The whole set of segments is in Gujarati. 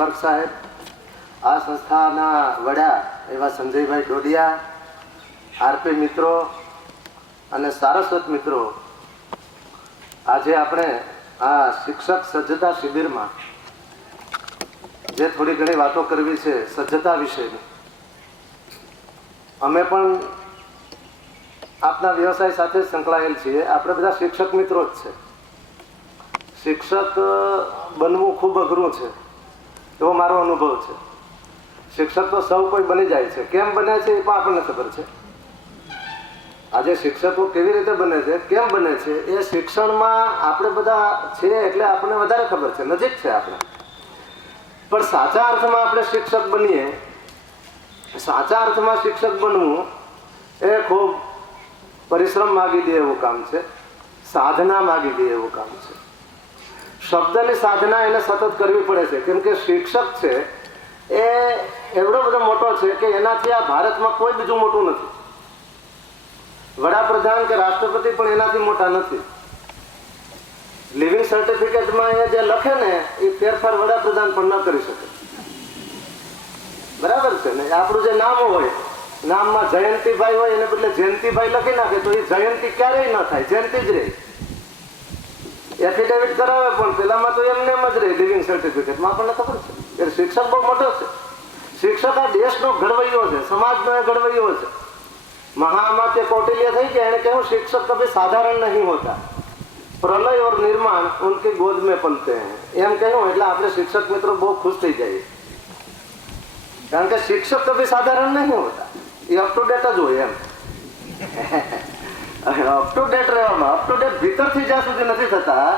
બર્ગ સાહેબ, આ સંસ્થાના વડા એવા સંજયભાઈ ડોડિયા, આરપી મિત્રો અને સારસ્વત મિત્રો, આજે આપણે આ શિક્ષક સજ્જતા શિબિરમાં જે થોડી ઘણી વાતો કરવી છે સજ્જતા વિશેની. અમે પણ આપના વ્યવસાય સાથે સંકળાયેલ છીએ. આપણે બધા શિક્ષક મિત્રો જ છે. શિક્ષક બનવું ખૂબ અઘરું છે એવો મારો અનુભવ છે. શિક્ષક તો સૌ કોઈ બની જાય છે, કેમ બને છે એ પણ આપણને ખબર છે. આજે શિક્ષકો કેવી રીતે બને છે, કેમ બને છે, એ શિક્ષણમાં આપણે બધા છીએ એટલે આપણને વધારે ખબર છે, નજીક છે આપણે. પણ સાચા અર્થમાં આપણે શિક્ષક બનીએ, સાચા અર્થમાં શિક્ષક બનવું એ ખૂબ પરિશ્રમ માગી દે એવું કામ છે, સાધના માગી દે એવું કામ છે. શબ્દની સાધના એને સતત કરવી પડે છે, કેમ કે શિક્ષક છે એ એવડો બધો મોટો છે કે એનાથી આ ભારતમાં કોઈ બીજું મોટું નથી. વડાપ્રધાન કે રાષ્ટ્રપતિ પણ એનાથી મોટા નથી. લિવિંગ સર્ટિફિકેટમાં એ જે લખે ને એ ફેરફાર વડાપ્રધાન પણ ન કરી શકે. બરાબર છે ને? આપણું જે નામ હોય, નામમાં જયંતિભાઈ હોય એને બદલે જયંતિભાઈ લખી નાખે તો એ જયંતિ ક્યારેય ન થાય, જયંતિ જ રહે. એફિડેવિટ કરાવે પણ પેલામાં તો એમને એમ જ રહે લિવિંગ સર્ટિફિકેટમાં. આપણને ખબર છે કે શિક્ષક બહુ મોટો છે. શિક્ષક આ દેશનો ઘડવૈયો છે, સમાજનો એ ઘડવૈયો છે. महामात्य कौटिल्य થઈ ગયા, એને કહ્યું શિક્ષક કભી સાધારણ નહીં હોતા, પ્રલય और निर्माण उनकी गोद में पलते हैं. એમ કહ્યું એટલે આપણે શિક્ષક મિત્રો બહુ ખુશ થઈ જઈએ, કારણ કે શિક્ષક કભી સાધારણ નહીં હોતા. એ અપ ટુ ડેટ જ હોય એમ. અપ ટુ ડેટ રહેવામાં, અપ ટુ ડેટ ભીતરથી જ્યાં સુધી નથી થતા,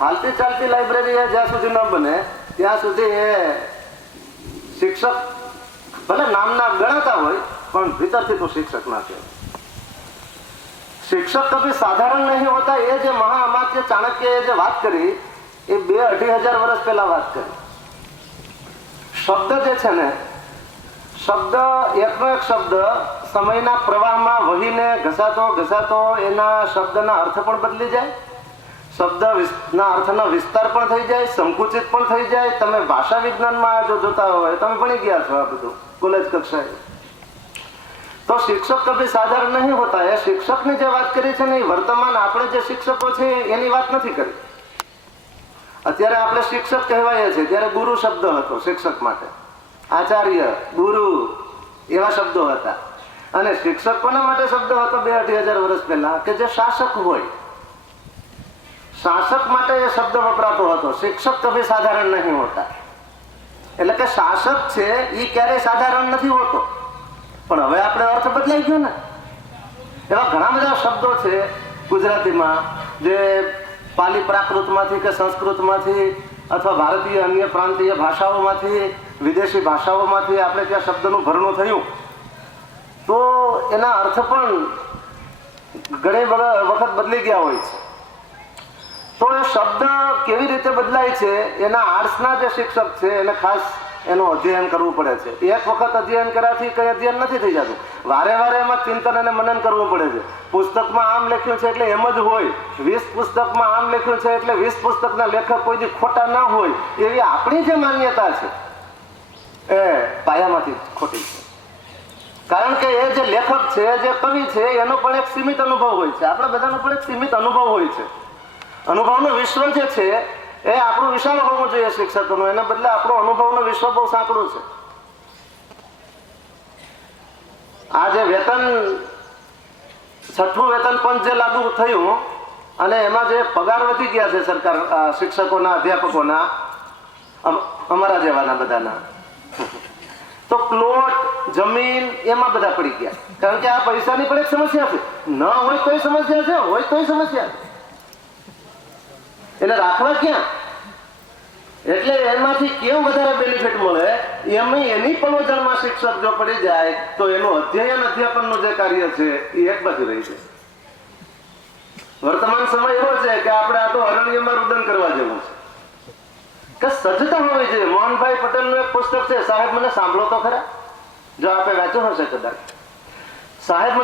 હાલતી ચાલતી લાઇબ્રેરી જ્યાં સુધી ન બને ત્યાં સુધી એ શિક્ષક ભલે નામના ગણાતા હોય પણ ભીતરથી તો શિક્ષક ના કહેવાય. શિક્ષક કભી સાધારણ નહીં હોતા એ જે મહાઅમાત્ય ચાણક્યએ જે વાત કરી એ 2-2,500 વર્ષ પહેલા વાત કરી. શબ્દ જે છે ને, શબ્દ એકનો એક શબ્દ સમયના પ્રવાહમાં વહીને ઘસાતો એના શબ્દના અર્થ પણ બદલી જાય, શબ્દના અર્થનો વિસ્તાર પણ થઈ જાય, સંકુચિત પણ થઈ જાય. તમે ભાષા વિજ્ઞાનમાં જો જોતા હોય, તમે ભણી ગયા છો આ બધું કોલેજ કક્ષાએ, તો શિક્ષક કભી સાધારણ નહીં હોતા. એ શિક્ષકની જે વાત કરી છે ને એ વર્તમાન આપણે જે શિક્ષકો છે એની વાત નથી કરી. અત્યારે આપણે શિક્ષક કહેવાય છે, ત્યારે ગુરુ શબ્દ હતો શિક્ષક માટે. આચાર્ય, ગુરુ એવા શબ્દો હતા. અને શિક્ષક કોના માટે શબ્દ હતો 2-2,500 વર્ષ પહેલા? કે જે શાસક હોય, શાસક માટે એ શબ્દ વપરાતો હતો. શિક્ષક કભી સાધારણ નહીં હોતા. એટલે કે શાસક છે એ ક્યારેય સાધારણ નથી હોતો. પણ હવે આપણે અર્થ બદલાઈ ગયો ને. એવા ઘણા બધા શબ્દો છે ગુજરાતીમાં જે પાલી પ્રાકૃતમાંથી કે સંસ્કૃતમાંથી અથવા ભારતીય અન્ય પ્રાંતીય ભાષાઓમાંથી, વિદેશી ભાષાઓમાંથી આપણે ત્યાં શબ્દનું ભરણું થયું તો એના અર્થ પણ ઘણી વખત બદલી ગયા હોય છે. તો એ શબ્દ કેવી રીતે બદલાય છે એના આર્ટ્સના જે શિક્ષક છે એને ખાસ એનું અધ્યયન કરવું પડે છે. એક વખત અધ્યયન કર્યાથી કઈ અધ્યયન નથી થઈ જતું. વારે એમાં ચિંતન અને મનન કરવું પડે છે. પુસ્તકમાં આમ લખ્યું છે એટલે એમ જ હોય, 20 પુસ્તકમાં આમ લખ્યું છે એટલે 20 પુસ્તકના લેખક કોઈ દી ખોટા ના હોય, એવી આપણી જે માન્યતા છે એ પાયામાંથી ખોટી છે. કારણ કે એ જે લેખક છે, જે કવિ છે, એનો પણ એક સીમિત અનુભવ હોય છે. આપણા બધાનો પણ એક સીમિત અનુભવ હોય છે. અનુભવનો વિશ્વ જે છે એ આપણું વિશાળ હોવું જોઈએ શિક્ષકોનું. એના બદલે આપણો અનુભવનો વિશ્વ બહુ સાંકડું છે. આ જે વેતન, 6મું વેતન પંચ જે લાગુ થયું અને એમાં જે પગાર વધી ગયા છે સરકાર શિક્ષકોના, અધ્યાપકોના, અમારા જેવાના બધાના, તો પ્લોટ, જમીન એમાં બધા પડી ગયા. કારણ કે આ પૈસાની પણ એક સમસ્યા છે. ન હોય તોય સમસ્યા છે, હોય તોય સમસ્યા છે. એને રાખવા ક્યાં? એટલે એમાંથી કેવું વધારે બેનિફિટ મળે એની પલોજણમાં શિક્ષક જો પડી જાય તો એનું અધ્યયન, અધ્યાપનનું જે કાર્ય છે એ એક બાજુ રહી જાય. વર્તમાન સમય એવો છે કે આપણે આ તો અરણ્યમાં રુદન કરવા જેવું છે કે સજ્જતા હોવી જોઈએ. મોહનભાઈ પટેલનું એક પુસ્તક છે, સાહેબ મને સાંભળો તો ખરા. જો આપણે વાંચ્યું હશે કદાચ. સાહેબ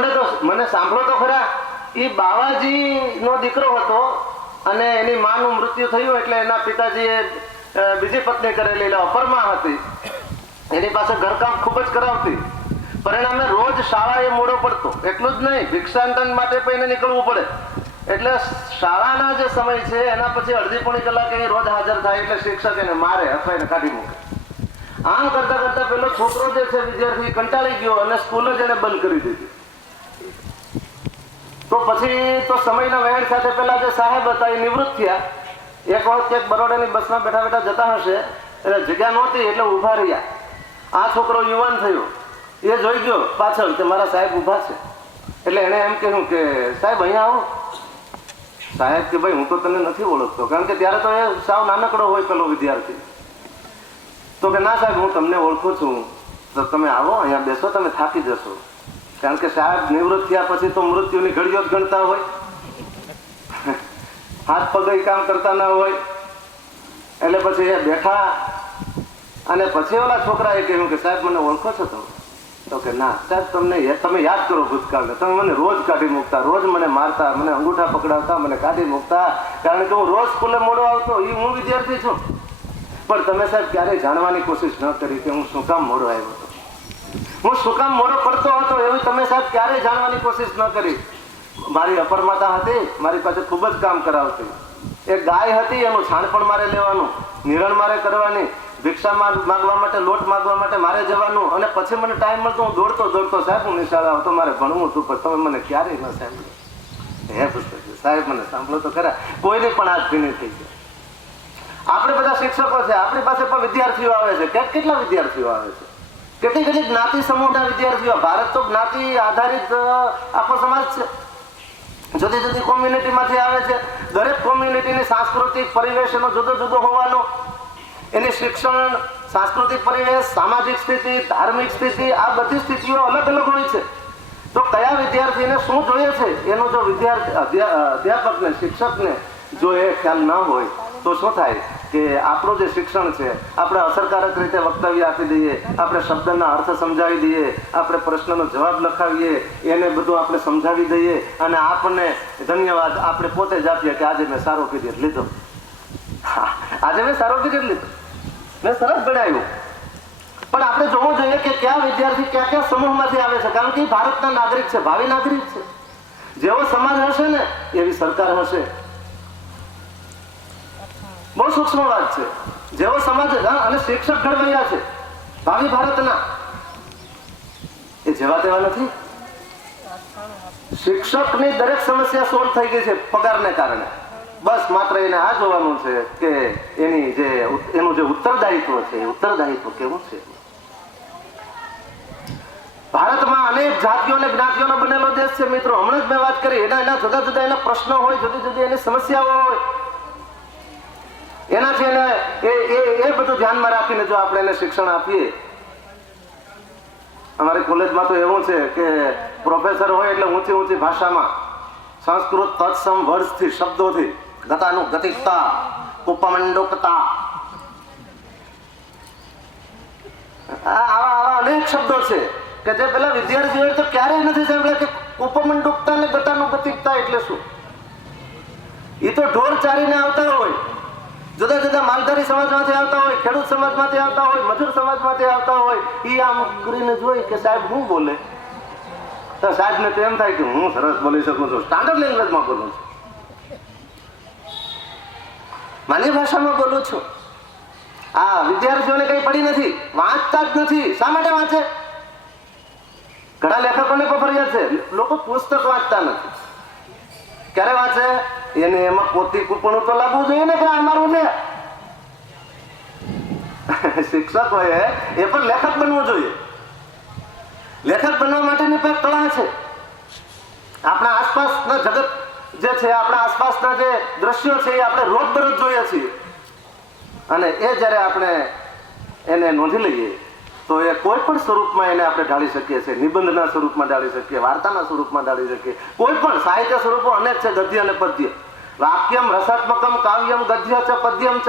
મને સાંભળો તો ખરા. એ બાવાજી નો દીકરો હતો અને એની માનું મૃત્યુ થયું એટલે એના પિતાજીએ બીજી પત્ની કરેલી એટલે અપરમાં હતી, એની પાસે ઘરકામ ખૂબ જ કરાવતી, પરિણામે રોજ શાળાએ મોડો પડતો. એટલું જ નહીં, ભિક્ષાટન માટે પણ એને નીકળવું પડે. એટલે શાળાના જે સમય છે એના પછી અડધી પોણી કલાકે એ રોજ હાજર થાય એટલે શિક્ષક એને મારે અથવા એને કાઢી મૂકે. આમ કરતા કરતા પેલો છોકરો જે છે વિદ્યાર્થી કંટાળી ગયો અને સ્કૂલ જ એને બંધ કરી દીધી. તો પછી તો સમયના વહેણ સાથે પેલા જે સાહેબ હતા એ નિવૃત્ત થયા. એક વખત એક બરોડાની બસમાં બેઠા બેઠા જતા હશે એટલે જગ્યા નહોતી એટલે ઊભા રહ્યા. આ છોકરો યુવાન થયો, એ જોઈ ગયો પાછળ કે મારા સાહેબ ઊભા છે એટલે એને એમ કહ્યું કે સાહેબ અહીંયા આવો. સાહેબ કે ભાઈ હું તો તને નથી ઓળખતો, કારણ કે ત્યારે તો એ સાવ નાનકડો હોય પેલો વિદ્યાર્થી. તો કે ના સાહેબ હું તમને ઓળખું છું, તો તમે આવો અહીંયા બેસો, તમે થાકી જશો. કારણ કે સાહેબ નિવૃત્ત થયા પછી તો મૃત્યુની ઘડીઓ જ ગણતા હોય, હાથ પગ કામ કરતા ના હોય. એટલે પછી એ બેઠા અને પછી ઓલા છોકરાએ કહ્યું કે સાહેબ મને ઓળખો છો તમે? તો કે ના સાહેબ તમે યાદ કરો ભૂતકાળને, તમે મને રોજ કાઢી મૂકતા, રોજ મને મારતા, મને અંગૂઠા પકડાવતા, મને કાઢી મૂકતા, કારણ કે હું રોજ સ્કૂલે મોડો આવતો, એ હું વિદ્યાર્થી છું. પણ તમે સાહેબ ક્યારેય જાણવાની કોશિશ ન કરી કે હું શું કામ મોડો આવ્યો હતો, હું શું કામ મોડો પડતો હતો, એવી તમે સાહેબ ક્યારેય જાણવાની કોશિશ ન કરી. મારી અપરમાતા હતી, મારી પાસે ખૂબ જ કામ કરાવતી. એક ગાય હતી, એનું છાણ પણ મારે લેવાનું, નિરણ મારે કરવાની, ભિક્ષા માગવા માટે, લોટ માગવા માટે મારે જવાનું, અને પછી મને ટાઈમ મળતો હું દોડતો દોડતો સાહેબ હું નિશાળે આવતો, મારે ભણવું હતું, પણ તમે મને ક્યારેય ન સાંભળ્યો. હે પુસ્તક સાહેબ મને સાંભળો તો ખરા. કોઈને પણ આજ ભીની થઈ જાય. આપણે બધા શિક્ષકો છે, આપણી પાસે પણ વિદ્યાર્થીઓ આવે છે. કેટલા વિદ્યાર્થીઓ આવે છે, કેટલી કેટલી જ્ઞાતિ સમૂહના વિદ્યાર્થીઓ. ભારત તો જ્ઞાતિ આધારિત આખો સમાજ છે, જુદી જુદી કોમ્યુનિટીમાંથી આવે છે. દરેક કોમ્યુનિટીની સાંસ્કૃતિક પરિવેશ એનો જુદો જુદો હોવાનો, એની શિક્ષણ, સાંસ્કૃતિક પરિવેશ, સામાજિક સ્થિતિ, ધાર્મિક સ્થિતિ, આ બધી સ્થિતિઓ અલગ અલગ હોય છે. તો કયા વિદ્યાર્થીને શું જોઈએ છે એનો જો અધ્યાપકને, શિક્ષકને જો એ ખ્યાલ ન હોય તો શું થાય કે આપણું જે શિક્ષણ છે, આપણે અસરકારક રીતે વક્તવ્ય આપી દઈએ, આપણે શબ્દના અર્થ સમજાવી દઈએ, આપણે પ્રશ્નનો જવાબ લખાવીએ, એને બધું આપણે સમજાવી દઈએ અને આપણને ધન્યવાદ આપણે પોતે જ આપીએ કે આજે મેં સારો પીરિયડ લીધો, આજે મેં સારો પીરિયડ લીધો, મેં સરસ ભણાવ્યું. પણ આપણે જોવું જોઈએ કે કયા વિદ્યાર્થી કયા કયા સમૂહમાંથી આવે છે, કારણ કે ભારતના નાગરિક છે, ભાવિ નાગરિક છે. જેવો સમાજ હશે ને એવી સરકાર હશે. બહુ સૂક્ષ્મ વાત છે. જેવો સમાજ અને શિક્ષક ઘડવૈયા છે ભાવિ ભારતના, એ જેવા તેવા નથી. શિક્ષકની દરેક સમસ્યા સોલ્વ થઈ ગઈ છે પગારને કારણે. બસ માત્ર એને આ જોવાનું છે કે એનું જે ઉત્તરદાયિત્વ છે, એ ઉત્તરદાયિત્વ કેવું છે. ભારતમાં અનેક જાતિઓ અને જ્ઞાતિઓનો બનેલો દેશ છે મિત્રો. હમણાં જ મેં વાત કરી, એના જુદા જુદા એના પ્રશ્નો હોય, જુદી જુદી એની સમસ્યાઓ હોય, એનાથી એને એ બધું ધ્યાનમાં રાખીને જો આપણે એને શિક્ષણ આપીએ. અમારી કોલેજમાં તો એવું છે કે પ્રોફેસર હોય એટલે ઊંચી ઊંચી ભાષામાં સંસ્કૃત તત્સમ વર્ષથી શબ્દોથી ગતાનું ગતિકતા, ઉપમંડુકતા, આવા અનેક શબ્દો છે કે જે પેલા વિદ્યાર્થીઓએ તો ક્યારેય નથી સાંભળ્યા કે ઉપમંડુકતા ને ગતાનું ગતિકતા એટલે શું. એ તો ઢોર ચારીને આવતા હોય, જુદા જુદા માલધારી સમાજમાંથી આવતા હોય, ખેડૂત સમાજમાંથી આવતા હોય, મજૂર સમાજમાંથી આવતા હોય. એ આમ કરીને જોઈ કે સાહેબ શું બોલે, તો સાહેબને તો એમ થાય કે હું સરસ બોલી શકું છું, સ્ટાન્ડર્ડ લેંગ્વેજમાં બોલું છું, માન્ય ભાષામાં બોલું છું. આ વિદ્યાર્થીઓને કઈ પડી નથી, વાંચતા જ નથી. શા માટે વાંચે? ઘણા લેખકોને પણ ફરિયાદ છે, લોકો પુસ્તક વાંચતા નથી. ક્યારે વાંચે? એને એમાં પોતી કૂપણું તો લાગવું જોઈએ ને કે અમારું ને. શિક્ષક હોય એ પણ લેખક બનવું જોઈએ. લેખક બનવા માટેની પણ કળા છે. આપણા આસપાસના જગત જે છે, આપણા આસપાસના જે દ્રશ્યો છે, એ આપણે રોજબરોજ જોઈએ છીએ, અને એ જ્યારે આપણે એને નોંધી લઈએ તો એ કોઈ પણ સ્વરૂપમાં એને આપણે ઢાળી શકીએ છીએ. નિબંધના સ્વરૂપમાં ઢાળી શકીએ, વાર્તાના સ્વરૂપમાં ઢાળી શકીએ, કોઈ પણ સાહિત્ય સ્વરૂપો અનેક છે, ગદ્ય અને પદ્ય. વાક્યમ રસાત્મકમ કાવ્યમ ગદ્ય ચ પદ્યમ ચ,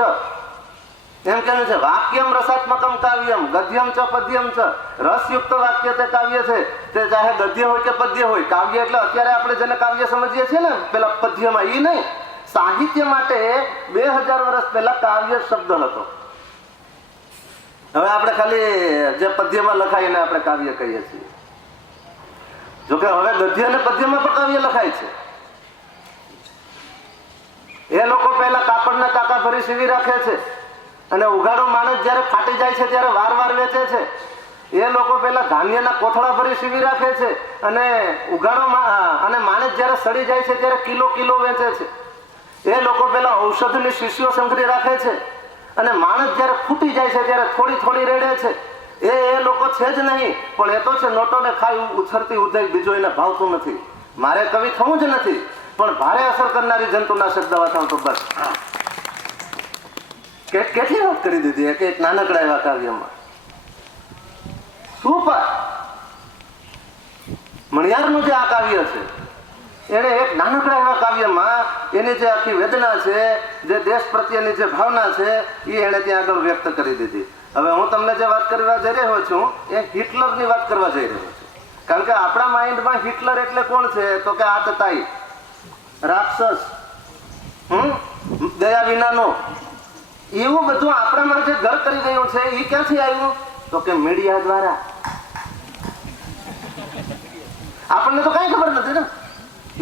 એમ કહ્યું છે. વાક્યમ રસાત્મકમ કાવ્યમ ગદ્યમ ચ પદ્યમ ચ. રસયુક્ત વાક્ય તે કાવ્ય છે, તે ચાહે ગદ્ય હોય કે પદ્ય હોય. કાવ્ય એટલે અત્યારે આપણે જેને કાવ્ય સમજીએ છીએ ને પેલા પદ્યમાં, એ નહીં. સાહિત્ય માટે 2000 વર્ષ પહેલા કાવ્ય શબ્દ હતો. હવે આપણે ખાલી જે પદ્યમાં લખાય એને આપણે કાવ્ય કહીએ છીએ. જોકે હવે ગદ્ય અને પદ્યમાં પણ કાવ્ય લખાય છે. એ લોકો પહેલા કાપડના ટાંકા ભરી સીવી રાખે છે અને ઉઘાડો માણસ જ્યારે ફાટી જાય છે ત્યારે વાર વેચે છે. એ લોકો પહેલા ધાન્યના કોથળા ભરી સીવી રાખે છે અને ઉઘાડો અને માણસ જ્યારે સડી જાય છે ત્યારે કિલો વેચે છે. એ લોકો પહેલા ઔષધની શીશીઓ સંઘરી રાખે છે અને માણસ જ્યારે ફૂટી જાય છે ત્યારે થોડી રેડે છે. એ લોકો છે જ નહીં, પણ એ તો છે નોટોને ખાઈ ઉછળતી ઉદય, બીજો એને ભાવતું નથી. મારે કવિ થવું જ નથી, પણ ભારે અસર કરનારી જંતુનાશક દવા થાવ તો બસ. કેટલી વાત કરી દીધી કે એક નાનકડા એવા કાવ્યમાં. સુપર મણિયારનું જે આ કાવ્ય છે, એને એક નાનકડા એવા કાવ્યમાં એની જે આખી વેદના છે, જે દેશ પ્રત્યેની જે ભાવના છે, એ એને ત્યાં આગળ વ્યક્ત કરી દીધી. હવે હું તમને જે વાત કરવા જઈ રહ્યો છું એ હિટલરની વાત કરવા જઈ રહ્યો છું. કારણ કે આપણા માઇન્ડમાં હિટલર એટલે કોણ છે? તો કે આતતાઈ, રાક્ષસ, દયા વિનાનો, એવું બધું આપણામાં જે ઘર કરી ગયું છે એ ક્યાંથી આવ્યું? તો કે મીડિયા દ્વારા. આપણને તો કઈ ખબર નથી ને.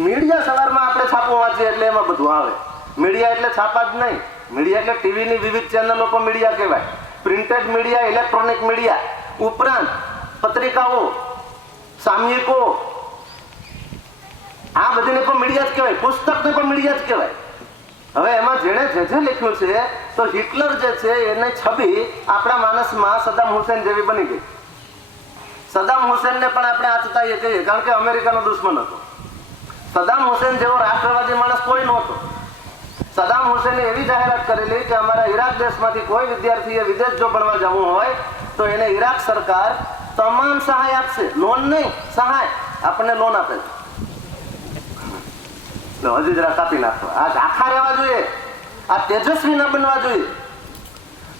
મીડિયા સવારમાં આપણે છાપો વાંચીએ એટલે એમાં બધું આવે. મીડિયા એટલે છાપા જ નહીં, મીડિયા એટલે ટીવીની વિવિધ ચેનલો પણ મીડિયા કહેવાય. પ્રિન્ટેડ મીડિયા, ઇલેક્ટ્રોનિક મીડિયા, ઉપરાંત પત્રિકાઓ, સામયિકો, આ બધીને પણ મીડિયા જ કહેવાય. પુસ્તકને પણ મીડિયા જ કહેવાય. હવે એમાં જેણે જે લખ્યું છે, તો હિટલર જે છે એની છબી આપણા માનસમાં સદ્દામ હુસેન જેવી બની ગઈ. સદ્દામ હુસેનને પણ આપણે આતતાઈએ કહીએ, કારણ કે અમેરિકાનો દુશ્મન હતો. સદ્દામ હુસેન જેવો રાષ્ટ્રવાદી માણસ કોઈ નહોતો. સદ્દામ હુસેને એવી જાહેરાત કરેલી કે અમારા ઈરાક દેશમાંથી કોઈ વિદ્યાર્થીએ વિદેશ જો ભણવા જવું હોય તો એને ઈરાક સરકાર તમામ સહાય આપશે. લોન નહીં, સહાય. આપણને લોન આપે છે. હજી જરા કાપી નાખો. આ ઝાંખા રહેવા જોઈએ, આ તેજસ્વી ન બનવા જોઈએ.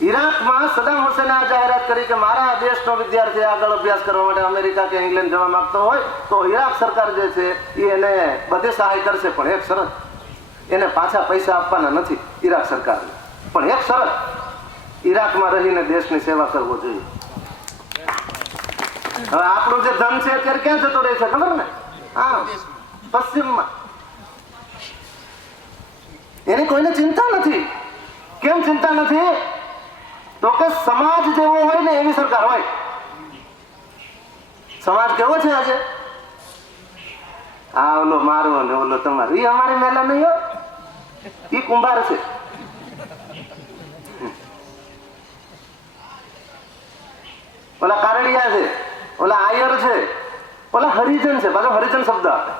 ઈરાકમાં સદ્દામ હુસેને આ જાહેરાત કરી કે મારા દેશનો વિદ્યાર્થી આગળ અભ્યાસ કરવા માટે અમેરિકા કે ઇંગ્લેન્ડ જવા માંગતો હોય તો ઈરાક સરકાર જે છે એ એને બધી સહાય કરશે, પણ એક શરત, એને પાછા પૈસા આપવાના નથી ઈરાક સરકારને. પણ એક શરત, ઈરાકમાં રહીને દેશની સેવા કરવો જોઈએ. હવે આપણું જે ધન છે અત્યારે ક્યાં જતો રહે છે ખબર ને? હા, પશ્ચિમમાં. એની કોઈને ચિંતા નથી. કેમ ચિંતા નથી? તો કે સમાજ જેવો હોય ને એવી સરકાર હોય. સમાજ કેવો છે આજે? આ ઓલો મારો ને ઓલો તમારો, એ અમારી મેલા નહીં હોય, એ કુંભાર છે. ઓલા કારડિયા છે, ઓલા આયર છે, ઓલા હરિજન છે. પાછો હરિજન શબ્દ આપે.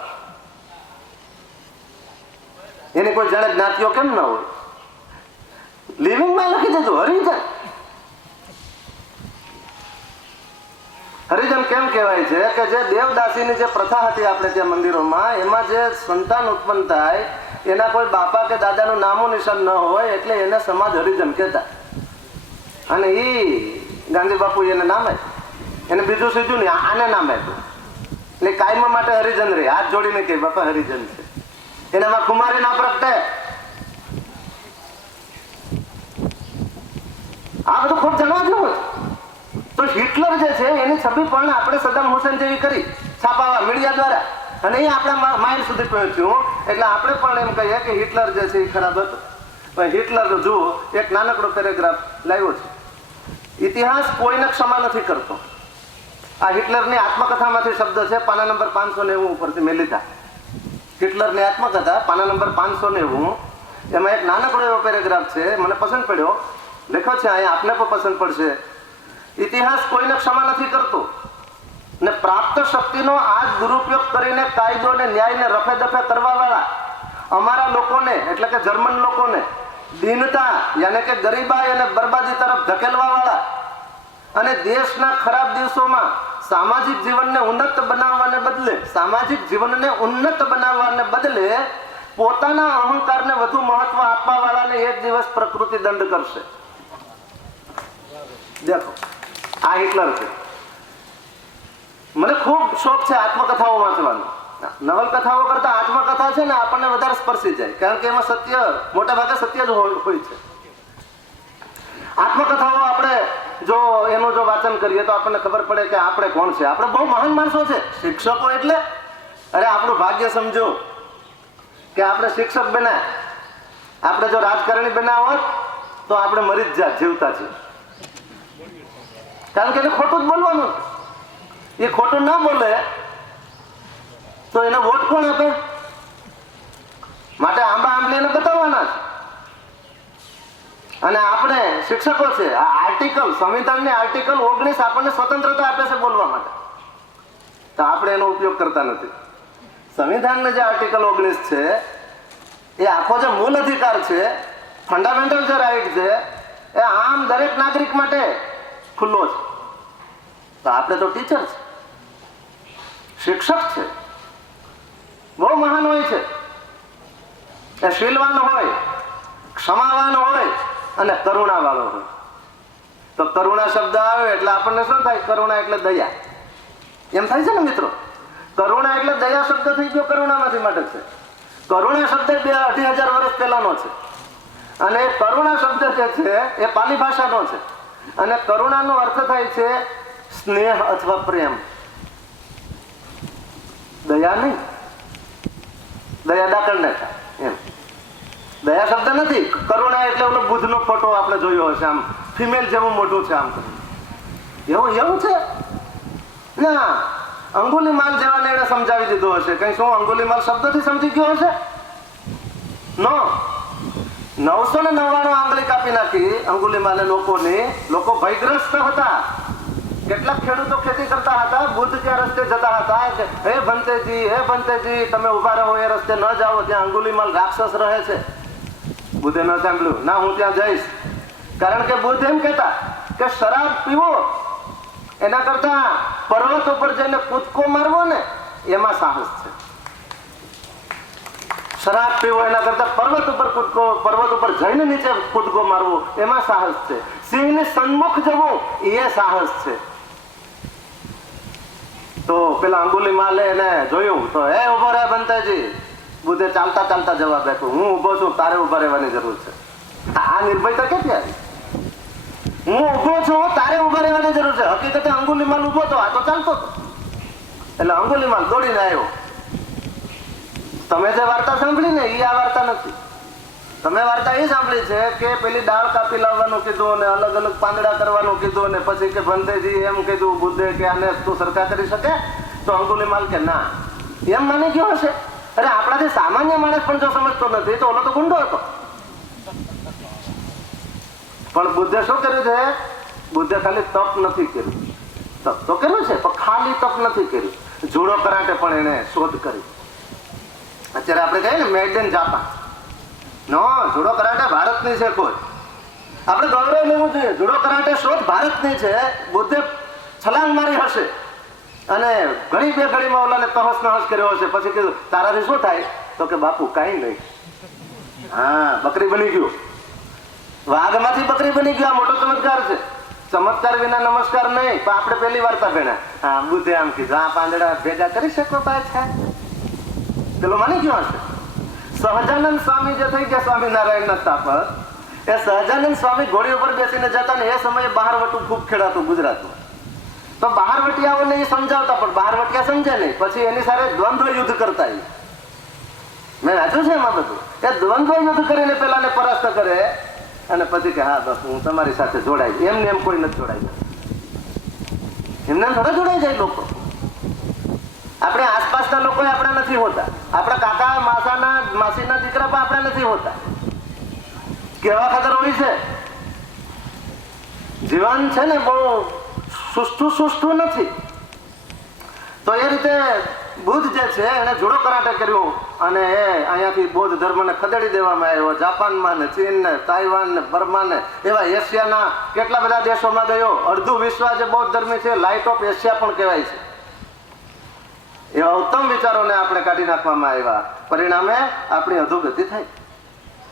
એની કોઈ જાણે જ્ઞાતિઓ કેમ ના હોય? લિવિંગમાં લખી દીધું હરિજન. હરિજન કેમ કહેવાય છે? કે જે દેવદાસીની જે પ્રથા હતી આપણે ત્યાં મંદિરોમાં, એમાં જે સંતાન ઉત્પન્ન થાય એના કોઈ બાપા કે દાદાનું નામો નિશાન ન હોય એટલે એને સમાજ હરિજન કહેતા. અને એ ગાંધી બાપુ એને નામ આપ્યું. એને બીજું સીધું નહીં, આને નામ આપ્યું. એટલે કાયમ માટે હરિજન રહે. હાથ જોડીને કહે બાપા હરિજન છે. એનામાં કુમારી ના પ્રગટે. આ બધું ખૂબ જાણવા જેવું. તો હિટલર જે છે એની છબી પણ આપણે સદ્દામ હુસેન જેવી કરી, છાપાવા મીડિયા દ્વારા, અને એ આપણા માઇન્ડ સુધી પહોંચ્યું. એટલે આપણે પણ એમ કહીએ કે હિટલર જે છે એ ખરાબ હતો. પણ હિટલર જુઓ, એક નાનકડો પેરેગ્રાફ લાવ્યો છે. ઇતિહાસ કોઈને ક્ષમા નથી કરતો. આ હિટલરની આત્મકથામાંથી શબ્દ છે, પાના નંબર 590 ઉપરથી મેં લીધા. હિટલરની આત્મકથા, પાના નંબર 590, એમાં એક નાનકડો એવો પેરેગ્રાફ છે, મને પસંદ પડ્યો. લખ્યો છે અહીંયા, આપને પણ પસંદ પડશે. ઇતિહાસ કોઈને ક્ષમા નથી કરતો ને પ્રાપ્ત શક્તિનો આજ દુરુપયોગ કરીને કાયદો અને ન્યાયને રફે દફે કરવા વાળા અમારા લોકોને, એટલે કે જર્મન લોકોને દીનતા યાને કે ગરીબાઈ અને બરબાદી તરફ ધકેલવા વાળા અને દેશના ખરાબ દિવસોમાં સામાજિક જીવનને ઉન્નત બનાવવાને બદલે પોતાના અહંકારને વધુ મહત્વ આપવા વાળાને એક દિવસ પ્રકૃતિ દંડ કરશે. દેખો, આ હિટલર છે. મને ખૂબ શોખ છે આત્મકથાઓ વાંચવાનો. નવલકથાઓ કરતા આત્મકથા છે ને આપણને વધારે સ્પર્શી જાય, કારણ કે એમાં સત્ય, મોટા ભાગે સત્ય જ હોય છે. આત્મકથાઓ આપણે જો એનું જો વાંચન કરીએ તો આપણને ખબર પડે કે આપણે કોણ છે. આપણે બહુ મહાન માણસો છે. શિક્ષકો એટલે અરે આપણું ભાગ્ય સમજો કે આપણે શિક્ષક બન્યા. આપણે જો રાજકારણી બન્યા હોત તો આપણે મરી જ જાત, જીવતા છે. કારણ કે એને ખોટું જ બોલવાનું. એ ખોટું ના બોલે તો એને વોટ કોણ આપે? માટે આંબા આંબલી એને બતાવવાના છે. અને આપણે શિક્ષકો છે. આ આર્ટિકલ, સંવિધાનની આર્ટિકલ 19 આપણને સ્વતંત્રતા આપે છે બોલવા માટે, તો આપણે એનો ઉપયોગ કરતા નથી. સંવિધાનનો જે આર્ટિકલ 19 છે એ આખો જે મૂળ અધિકાર છે, ફંડામેન્ટલ જે રાઈટ છે, એ આમ દરેક નાગરિક માટે ખુલ્લો છે. તો આપણે તો ટીચર છે, શિક્ષક છે. બહુ મહાન હોય છે. એ શીલવાન હોય, ક્ષમાવાન હોય અને કરુણા વાળો હોય. તો કરુણા શબ્દ આવે એટલે આપણને શું થાય? કરુણા એટલે દયા, એમ થાય છે ને મિત્રો? કરુણા એટલે દયા શબ્દ થઈ ગયો, કરુણામાંથી માટે છે. કરુણા શબ્દ 2-2,500 વર્ષ પહેલાનો છે. અને કરુણા શબ્દ જે છે એ પાલી ભાષાનો છે. અને કરુણાનો અર્થ થાય છે સ્નેહ અથવા પ્રેમ. દયા નહીં, દયા ડાકણને થાય એમ. દયા શબ્દ નથી. કરુણા એટલે ઓલો બુદ્ધનો ફોટો આપણે જોયો હશે, આમ ફિમેલ જેવું મોઢું છે, આમ એવું છે ના. અંગુલીમાલ જેવાને એને સમજાવી દીધો હશે. કઈ શું અંગુલીમાલ શબ્દથી સમજી ગયો હશે? નો. 999 આંગળી કાપી નાખી અંગુલીમાલે લોકોની. લોકો ભયગ્રસ્ત હતા. કેટલાક ખેડૂતો ખેતી કરતા હતા, બુદ્ધ ત્યાં રસ્તે જતા હતા કે હે ભંતેજી તમે ઉભા રહો, એ રસ્તે ન જાઓ, ત્યાં અંગુલીમાલ રાક્ષસ રહે છે. બુદ્ધે ન સાંભળ્યું, ના હું ત્યાં જઈશ. કારણ કે બુદ્ધ એમ કહેતા કે શરાબ પીવો એના કરતા પર્વત ઉપર જઈને કૂદકો મારવો ને એમાં સાહસ છે. શરાબ પીવો એના કરતા પર્વત ઉપર જઈને નીચે કૂદકો મારવો એમાં સાહસ છે. સિંહની સન્મુખ જવું એ સાહસ છે. તો પેલા અંગુલીમાલે એને જોયું તો હે ઉભો રહે બંતાજી. બુદ્ધે ચાલતા ચાલતા જવાબ આપ્યો, હું ઉભો છું, તારે ઉભા રહેવાની જરૂર છે. આ નિર્ભયતા ક્યાંથી આવી? હું ઉભો છું, તારે ઉભા રહેવાની જરૂર છે. હકીકતે અંગુલીમાલ ઉભો તો, આ તો ચાલતો હતો. એટલે અંગુલીમાલ દોડીને આવ્યો. તમે જે વાર્તા સાંભળી ને એ આ વાર્તા નથી. તમે વાર્તા એ સાંભળી છે કે પેલી ડાળ કાપી લાવવાનું કીધું અને અલગ અલગ પાંદડા કરવાનું કીધું અને પછી કે ભંતેજી એમ કીધું બુદ્ધે કે આને તું સરખા કરી શકે? તો અંગુલીમાલ કે ના, એમ માની ગયો હશે. અરે આપણાથી સામાન્ય માણસ પણ જો સમજતો નથી તો ઓલો તો ગુંડો હતો. પણ બુદ્ધે શું કર્યું છે? બુદ્ધે ખાલી તપ નથી કર્યું. તપ તો કર્યું છે પણ ખાલી તપ નથી કર્યું. જુડો કરાટે પણ એને શોધ કરી. અત્યારે આપણે કહીએ ને made in Japan. No, judo karate ભારતની છે. કોઈ આપણે ગૌરવ લેવું જોઈએ. જુડો કરાટે શોધ ભારતની છે. બુદ્ધે છલાંગ મારી હશે અને ઘણી બે ઘડીમાં ઓલાને તહસ નહસ કર્યો હશે. પછી કીધું તારાથી શું થાય? તો કે બાપુ કાંઈ નહીં. હા, બકરી બની ગયું. વાઘમાંથી બકરી બની ગયું. આ મોટો ચમત્કાર છે. ચમત્કાર વિના નમસ્કાર નહીં. પણ આપણે પહેલી વાર્તા ભણ્યા. હા, બુદ્ધે આમ કીધું, આ પાંદડા ભેગા કરી શકો પાછા? પેલો માની ગયો હશે. સહજાનંદ સ્વામી જે થઈ ગયા સ્વામિનારાયણના સ્થાપક, એ સહજાનંદ સ્વામી ઘોડી ઉપર બેસીને જતા ને એ સમયે બહારવટું ખૂબ ખેડાતું ગુજરાતમાં. તો બહારવટિયાઓને એ સમજાવતા પણ બહારવટિયા સમજે નહીં. પછી એની સાથે દ્વંદ્વ યુદ્ધ કરતા. મેં વાંચ્યું છે એમાં બધું. એ દ્વંદ્વ યુદ્ધ કરીને પેલાને પરાસ્ત કરે અને પછી કે હા બસ હું તમારી સાથે જોડાઈ. એમને એમ કોઈ નથી જોડાઈ જાય. એમને થોડા જોડાઈ જાય લોકો. આપણે આસપાસના લોકો આપણા નથી હોતા. આપણા કાકા માસીના દીકરા પણ આપણા નથી હોતા. કેવા ખબર હોય છે? જીવન છે ને બહુ સુસ્તું નથી. તો એ રીતે બુદ્ધ જે છે એને જુડો કરાટે કર્યું અને એ અહીંયાથી બૌદ્ધ ધર્મને ખદેડી દેવામાં આવ્યો. જાપાનમાં ને ચીન ને તાઇવાન ને બર્મા ને એવા એશિયાના કેટલા બધા દેશોમાં ગયો. અડધું વિશ્વ જે બૌદ્ધ ધર્મી છે, લાઇટ ઓફ એશિયા પણ કહેવાય છે. એવા ઉત્તમ વિચારોને આપણે કાઢી નાખવામાં આવ્યા. પરિણામે આપણી અધોગતિ થઈ.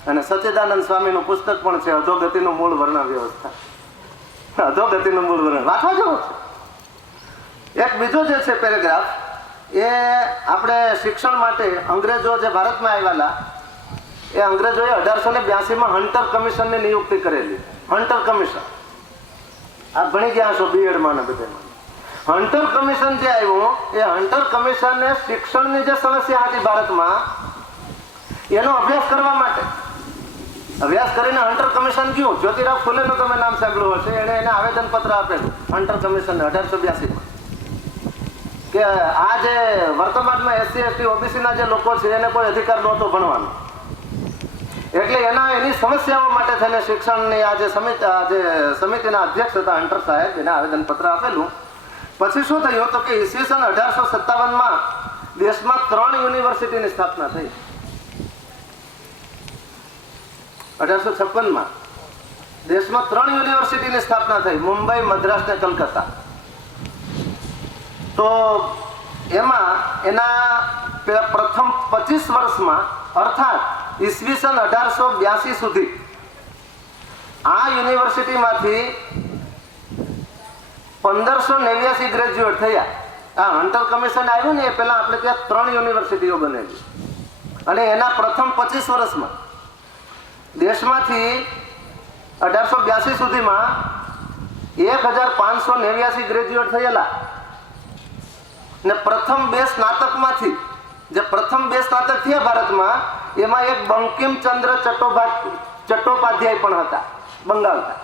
અને સચ્ચિદાનંદ સ્વામીનું પુસ્તક પણ છે, અધોગતિનું મૂળ વર્ણન વ્યવસ્થા. અધોગતિનું મૂળ વર્ણન વાંચવા જેવું છે. એક બીજો જે છે પેરેગ્રાફ, એ આપણે શિક્ષણ માટે અંગ્રેજો જે ભારતમાં આવેલા, એ અંગ્રેજોએ 1882માં હન્ટર કમિશનની નિયુક્તિ કરેલી. હન્ટર કમિશન આ ભણી ગયા છો બીએડમાં ને બધામાં. હન્ટર કમિશન જે આવ્યું એ હન્ટર કમિશનને શિક્ષણની જે સમસ્યા હતી ભારતમાં એનો અભ્યાસ કરવા માટે અભ્યાસ કરીને હન્ટર કમિશન ગયું. જ્યોતિરાવ ફુલેનું તમે નામ સાંભળ્યું હશે. એને આવેદન પત્ર આપેલું હન્ટર કમિશનને 1882માં કે આ જે વર્તમાનમાં એસસી એસટી ઓબીસીના જે લોકો છે એને કોઈ અધિકાર નહોતો ભણવાનો. એટલે એની સમસ્યાઓ માટે થઈને શિક્ષણની આ જે સમિતિના અધ્યક્ષ હતા હન્ટર સાહેબ, એને આવેદન પત્ર આપેલું. પછી શું થયું તો કે ઈસવીસન 1857માં દેશમાં 3 યુનિવર્સિટીની સ્થાપના થઈ. 1856માં દેશમાં 3 યુનિવર્સિટીની સ્થાપના થઈ, મુંબઈ, મદ્રાસ ને કલકત્તા. તો એમાં એના પ્રથમ 25 વર્ષમાં અર્થાત ઈસવીસન 1882 સુધી આ યુનિવર્સિટીમાંથી 1589 ગ્રેજ્યુએટ થયા. આ હન્ટર કમિશન આવ્યું ને એ પહેલા આપણે ત્યાં 3 યુનિવર્સિટીઓ બનેલી અને એના પ્રથમ 25 વર્ષમાં દેશમાંથી 1882 સુધીમાં 1589 ગ્રેજ્યુએટ થયેલા ને પ્રથમ 2 સ્નાતકમાંથી જે પ્રથમ 2 સ્નાતક થયા ભારતમાં એમાં એક બંકિમચંદ્ર ચટ્ટોપાધ્યાય પણ હતા, બંગાળના.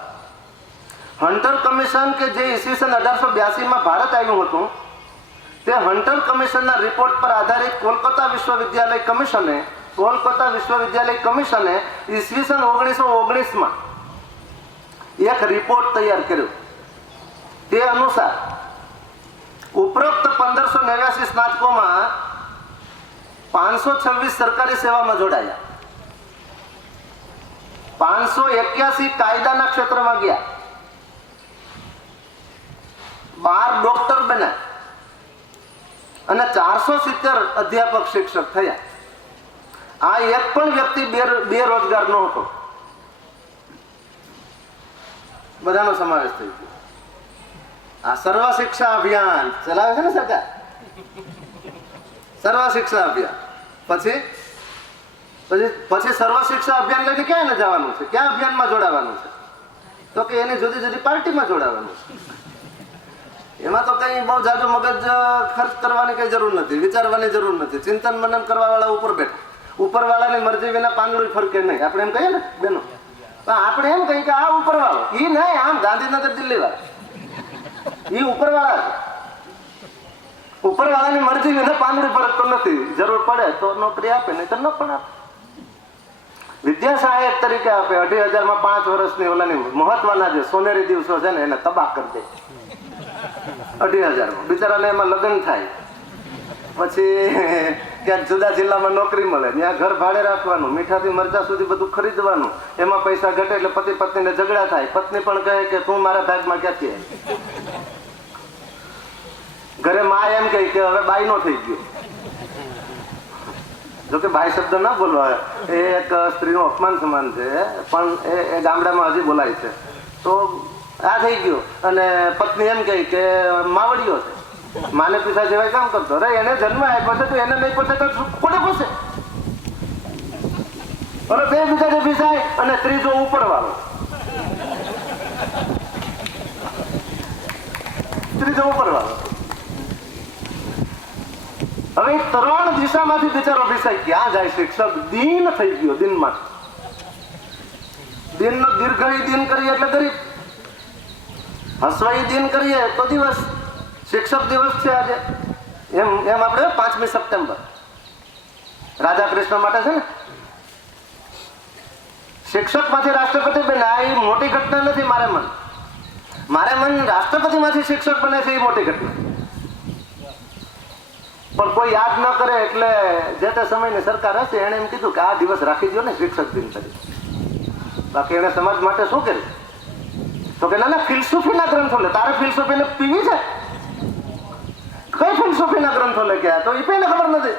હન્ટર કમિશન કે જે ઈસવીસન 1882માં ભારત આવ્યું હતું તે હન્ટર કમિશનના રિપોર્ટ પર આધારિત કોલકાતા વિશ્વવિદ્યાલય કમિશને ઈસવીસન 1919માં એક રિપોર્ટ તૈયાર કર્યો. તે અનુસાર ઉપરોક્ત 1589 સ્નાતકોમાં 526 સરકારી સેવામાં જોડાયા, 581 કાયદાના ક્ષેત્રમાં ગયા, 12 ડોક્ટર બન્યા અને 470 અધ્યાપક શિક્ષક થયા. આ એક પણ વ્યક્તિ બેરોજગાર ન હતો. બધાનો સમાવેશ થઈ ગયો. આ સર્વ શિક્ષા અભિયાન ચલાવે છે ને સરકાર, સર્વ શિક્ષા અભિયાન. પછી સર્વ શિક્ષા અભિયાન લઈને ક્યાં જવાનું છે, ક્યાં અભિયાનમાં જોડાવાનું છે? તો કે એની જુદી જુદી પાર્ટીમાં જોડાવાનું છે. એમાં તો કઈ બહુ જાજો મગજ ખર્ચ કરવાની કઈ જરૂર નથી, વિચારવાની જરૂર નથી. ચિંતન મનન કરવા વાળા ઉપર બેઠા, ઉપરવાળાની મરજી વિના પાંદડું ફરકે નહીં. આપણે એમ કહીએ ને બેનો, આપણે એમ કહીએ કે આ ઉપરવાળો, ઈ નહીં, આમ ગાંધીનગર દિલ્હી વાળા ઈ ઉપરવાળા છે. ઉપરવાળાની મરજી વિના પાંદડું ફરકતો નથી. જરૂર પડે તો નોકરી આપે, નહીં તો ન પણ આપે. વિદ્યા સહાયક તરીકે આપે. 28,000માં 5 વર્ષની ઓલાની મહત્વના જે સોનેરી દિવસો છે ને એને તબાહ કરી દે. 28,000માં બિચારાને એમાં લગ્ન થાય, પછી ક્યાંક જુદા જિલ્લામાં નોકરી મળે, ત્યાં ઘર ભાડે રાખવાનું, મીઠાથી મરચા સુધી બધું ખરીદવાનું. એમાં પૈસા ઘટે એટલે પતિ પત્નીને ઝઘડા થાય. પત્ની પણ કહે કે તું મારા ભાગમાં ક્યાંથી આવી? ઘરે માં એમ કહે કે હવે બાઈ નો થઈ ગયો. જોકે બાઈ શબ્દ ના બોલવા, એ એક સ્ત્રીનું અપમાન સમાન છે, પણ એ ગામડામાં હજી બોલાય છે. તો આ થઈ ગયો અને પત્ની એમ કહે કે માવડીઓ છે, માને પિતા જેવાય કામ કરતો. અરે એને જન્મ આપ્યો છે તો એને નહીં પહોંચે તો કોને પહોંચે? અરે બે બીજા પીસાય અને ત્રીજો ઉપર વાળો, ત્રીજો ઉપર વાળો. હવે 3 દિશામાંથી બિચારો પીસાય. ક્યાં જાય શિક્ષક? દીન થઈ ગયો. દિનમાં દિનનો દીર્ઘઈ દિન કરીએ એટલે ગરીબ, હસવાઈ દિન કરીએ તો દિવસ. શિક્ષક દિવસ છે આજે. એમ આપણે 5મી સપ્ટેમ્બર રાધા કૃષ્ણ માટે છે ને. શિક્ષક માંથી રાષ્ટ્રપતિ બને એ મોટી ઘટના નથી. મારે મન રાષ્ટ્રપતિ માંથી શિક્ષક બને છે એ મોટી ઘટના. પણ કોઈ યાદ ન કરે એટલે જે તે સમયની સરકાર હશે એને એમ કીધું કે આ દિવસ રાખી દો ને શિક્ષક દિન તરીકે. બાકી એને સમાજ માટે શું કર્યું? તો કે ના ફિલસૂફીના ગ્રંથો લે. તારે ફિલસૂફીને પીવી છે? કઈ ફિલસૂફીના ગ્રંથો લે ગયા? તો એ પણ ખબર નથી.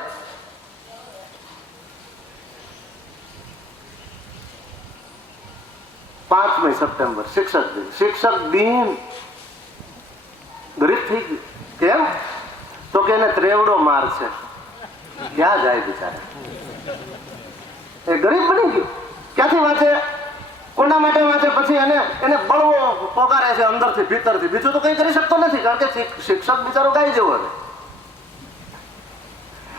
પાંચમી સપ્ટેમ્બર શિક્ષક દિન. શિક્ષક દિન ગરીબ થઈ ગયું. કેમ? તો કે એને ત્રેવડો માર છે. ક્યાં જાય બિચારા? એ ગરીબ બની ગયું. ક્યાંથી વાંચે? કોના માટે વાંચે? પછી એને બળવો પોકારે છે અંદરથી ભીતરથી. બીજું તો કઈ કરી શકતો નથી, કારણ કે શિક્ષક બિચારો ગાય જેવો છે.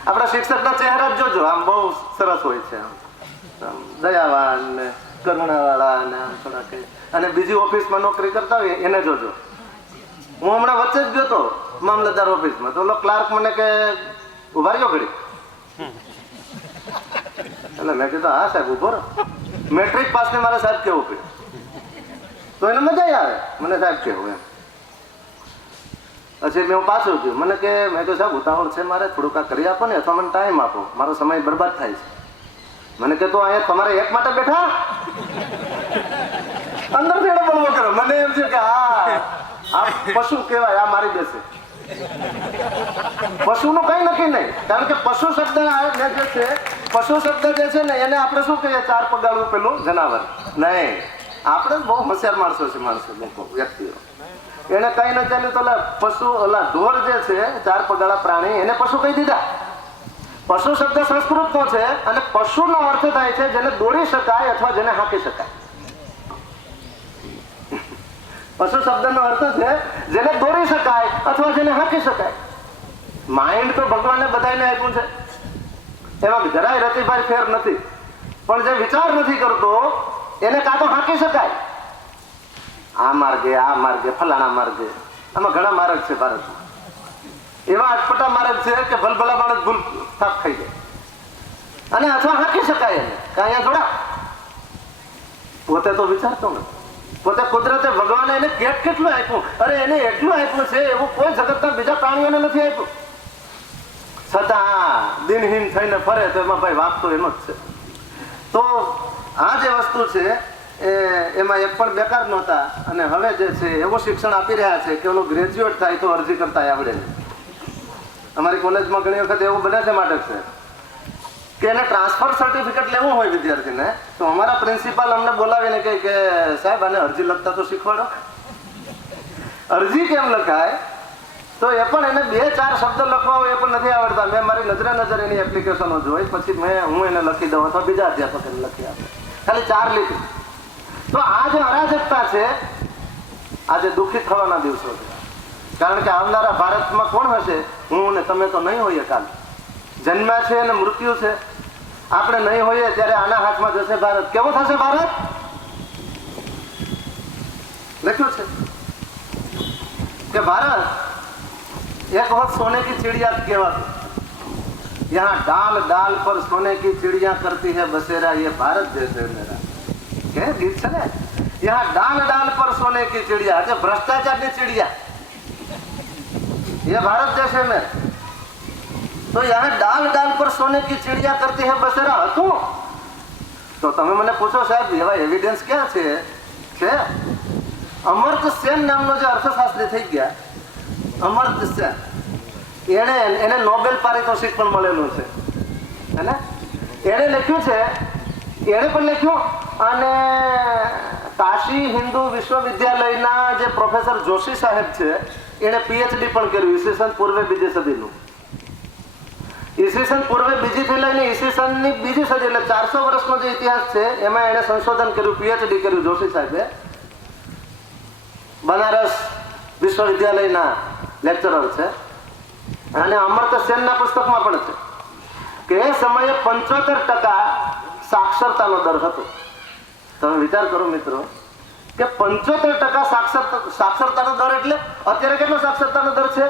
આપણા શિક્ષકના ચહેરા જ જોજો, આમ બહુ સરસ હોય છે, આમ દયાવાન ને કરુણાવાળા ને આમ થોડા કે. અને બીજી ઓફિસમાં નોકરી કરતા હોય એને જોજો. હું હમણાં વચ્ચે જ ગયો હતો મામલતદાર ઓફિસમાં, તો ક્લાર્ક મને કે ઉભા રહ્યો ઘડી. એટલે મેં કીધું હા સાહેબ ઉભો રહો. મેટ્રિક પાસ ને મારે સાહેબ કેવું પડ્યું, તો એને મજા આવે મને સાહેબ કેવું એમ. પછી મેં પાછું ગયું, મને કે મેં કહ્યું સાહેબ ઉતાવળ છે મારે, થોડુંક આ કરી આપો ને, અથવા મને ટાઈમ આપો, મારો સમય બરબાદ થાય છે. મને કે તો અહીંયા તમારે એક માટે બેઠા અંદર થેડો બળવો કરો. મને એમ છે કે આ પશુ કહેવાય, આ મારી બેસે. પશુનું કઈ નક્કી નહીં, કારણ કે પશુ શબ્દ જે છે, પશુ શબ્દ જે છે ને એને આપણે શું કહીએ? ચાર પગાળું પેલું જનાવર. નહીં, આપણે બહુ હોશિયાર માણસો છે, માણસો લોકો વ્યક્તિઓ. એને કઈ ન ચાલ્યું તો પશુ, ઓલા ઢોર જે છે ચાર પગાળા પ્રાણી, એને પશુ કહી દીધા. પશુ શબ્દ સંસ્કૃતનો છે અને પશુનો અર્થ થાય છે જેને દોડી શકાય અથવા જેને હાંકી શકાય. પશુ શબ્દનો અર્થ છે જેને દોરી શકાય અથવા જેને હાંકી શકાય. માઇન્ડ તો ભગવાને બધાને આપ્યું છે, એમાં જરાય રતિભાઈ ફેર નથી, પણ જે વિચાર નથી કરતો એને કાં તો હાંકી શકાય, આ માર્ગે ફલાણા માર્ગે. આમાં ઘણા માર્ગ છે ભારતમાં, એવા અટપટા માર્ગ છે કે ભલભલા માણસ ભૂલ થાપ ખાઈ જાય. અને અથવા હાંકી શકાય એને કાંઈ થોડા. પોતે તો વિચારતો નથી, પોતે કુદરતે ભગવાને એને કેટલું આપ્યું. અરે એને એટલું આપ્યું છે એવું કોઈ જગતના બીજા પ્રાણીઓને નથી આપ્યું. છતાં દિનહીન થઈને ફરે તો એમાં ભાઈ વાંક તો એનો જ છે. તો આ જે વસ્તુ છે એમાં એક પણ બેકાર નહોતા, અને હવે જે છે એવું શિક્ષણ આપી રહ્યા છે કે એનું ગ્રેજ્યુએટ થાય તો અરજી કરતા આવડે નહીં. અમારી કોલેજમાં ઘણી વખત એવું બને છે માટે છે કે એને ટ્રાન્સફર સર્ટિફિકેટ લેવું હોય વિદ્યાર્થીને, તો અમારા પ્રિન્સિપાલ અમને બોલાવીને કહે કે સાહેબ આને અરજી લખતા તો શીખવાડો. અરજી કેમ લખાય? તો એ પણ એને 2-4 શબ્દ લખવા હોય એ પણ નથી આવડતા. મેં મારી નજરે એની એપ્લિકેશનો જોઈ, પછી હું એને લખી દઉં અથવા બીજા અધ્યાપક એને લખી આપે, ખાલી 4 લીટી. તો આ જે અરાજકતા છે, આજે દુઃખી થવાના દિવસો છે. કારણ કે આવનારા ભારતમાં કોણ હશે? હું ને તમે તો નહીં હોઈએ. કાલ જન્મ્યા છે અને મૃત્યુ છે. આપણે નહીં હોઈએ ત્યારે આના હાથમાં જશે ભારત. કેવો થશે ભારત? લખ્યું છે કે ભારત एक वक्त सोने की चिड़िया कहवाती, यहाँ डाल डाल पर सोने की चिड़िया करती है बसेरा, ये भारत देश है मेरा. क्या गीत है? यहाँ डाल डाल पर सोने की चिड़िया, जो भ्रष्टाचार की चिड़िया, ये भारत देश है मेरा. तो यहाँ डाल डाल पर सोने की चिड़िया करती है बसेरा હતું. તો તમે મને પૂછો સાહેબ એવા એવિડન્સ ક્યાં છે? અમર્ત્ય સેન નામનો જે અર્થશાસ્ત્રી થઈ ગયા, અમર્ત્ય સેન, એને નોબેલ પારિતોષિક પણ મળેલું છે. એને લખ્યું છે, એણે પણ લખ્યું. અને કાશી હિન્દુ વિશ્વવિદ્યાલયના જે પ્રોફેસર જોશી સાહેબ છે એણે PhD પણ કર્યું ઈસવીસન પૂર્વે 2જી સદીનું. ઈસવીસન પૂર્વે 2જી થી લઈને ઈસવીસનની 2જી સદી એટલે 400 વર્ષનો જે ઇતિહાસ છે એમાં એણે સંશોધન કર્યું, PhD કર્યું જોશી સાહેબે. બનારસ વિશ્વવિદ્યાલયના લેક્ચરર છે. અને અમર્ત્ય સેનના પુસ્તકમાં પણ છે કે એ સમયે 75% સાક્ષરતાનો દર હતો. તમે વિચાર કરો મિત્રો કે 75% સાક્ષરતાનો દર એટલે અત્યારે કેટલો સાક્ષરતાનો દર છે?